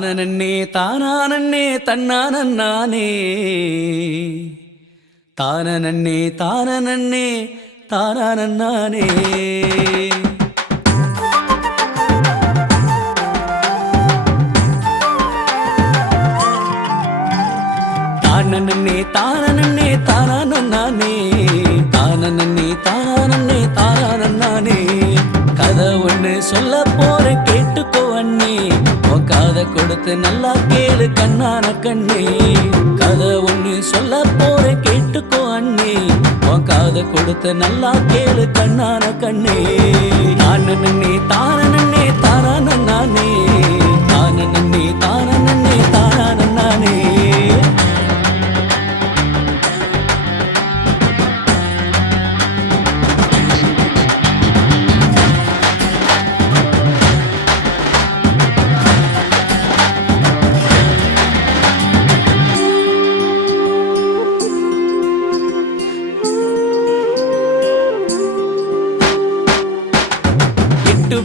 தானனன்னே தானானன்னே தன்னானே தானனன்னே தானனன்னே தானானே தானனன்னே தானனன்னே தானானே தானனன்னே தானனன்னே தானானே கதை ஒண்ணு சொல்ல போற கேட்டுக்கோ அண்ணே உன் காதை கொடுத்து நல்லா கேளு கண்ணான கண்ணே கதை ஒண்ணு சொல்ல போற கேட்டுக்கோ அண்ணே உன் காதை கொடுத்து நல்லா கேளு கண்ணான கண்ணே தானனன்னே தானனன்னே தானானே தானனன்னே தானனன்னே தானானே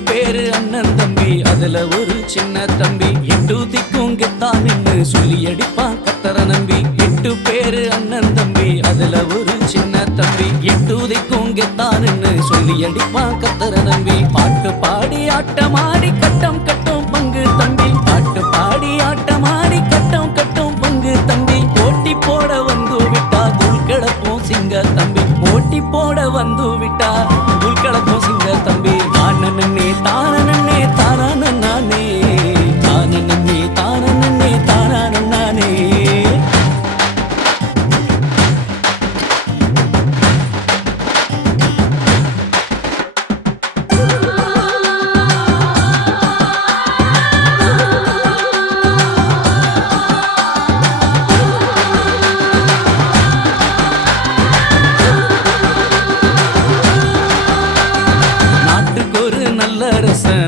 பேரு அண்ணன் தம்பி அதுல ஒரு சின்ன தம்பி எட்டு திக்கும் கெத்தான் நின்னு சொல்லி அடிப்பான் கத்தர நம்பி 8 பேரு அண்ணன் தம்பி அதுல ஒரு சின்ன தம்பி எட்டு திக்கும் கெத்தான் நின்னு சொல்லி அடிப்பான் கத்தர நம்பி பாட்டு பாடி ஆட்டமாடி கட்டம் கட்டும் பங்கு தம்பி பாட்டு பாடி ஆட்டமாடி கட்டம் கட்டும் பங்கு தம்பி போட்டி போட வந்து விட்டா தூள் கிளப்பும் சிங்க தம்பி போட்டி போட வந்து விட்டா தூள் கிளப்பும் சிங்க தம்பி தானனன்னே தானனன்னே தானானே தானனன்னே தானனன்னே தானானே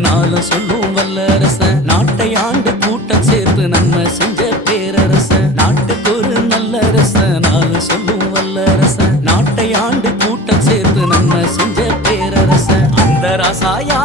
நாளும் சொல்லும் வல்லரச நாட்டை ஆண்டு கூட்டம் சேர்த்து நன்மை செஞ்ச பேரரச நாட்டுக்கு ஒரு நல்ல ரச நாளும் சொல்லும் வல்லரச நாட்டை ஆண்டு கூட்டம் சேர்த்து நன்மை செஞ்ச பேரரச அந்த ராசாயா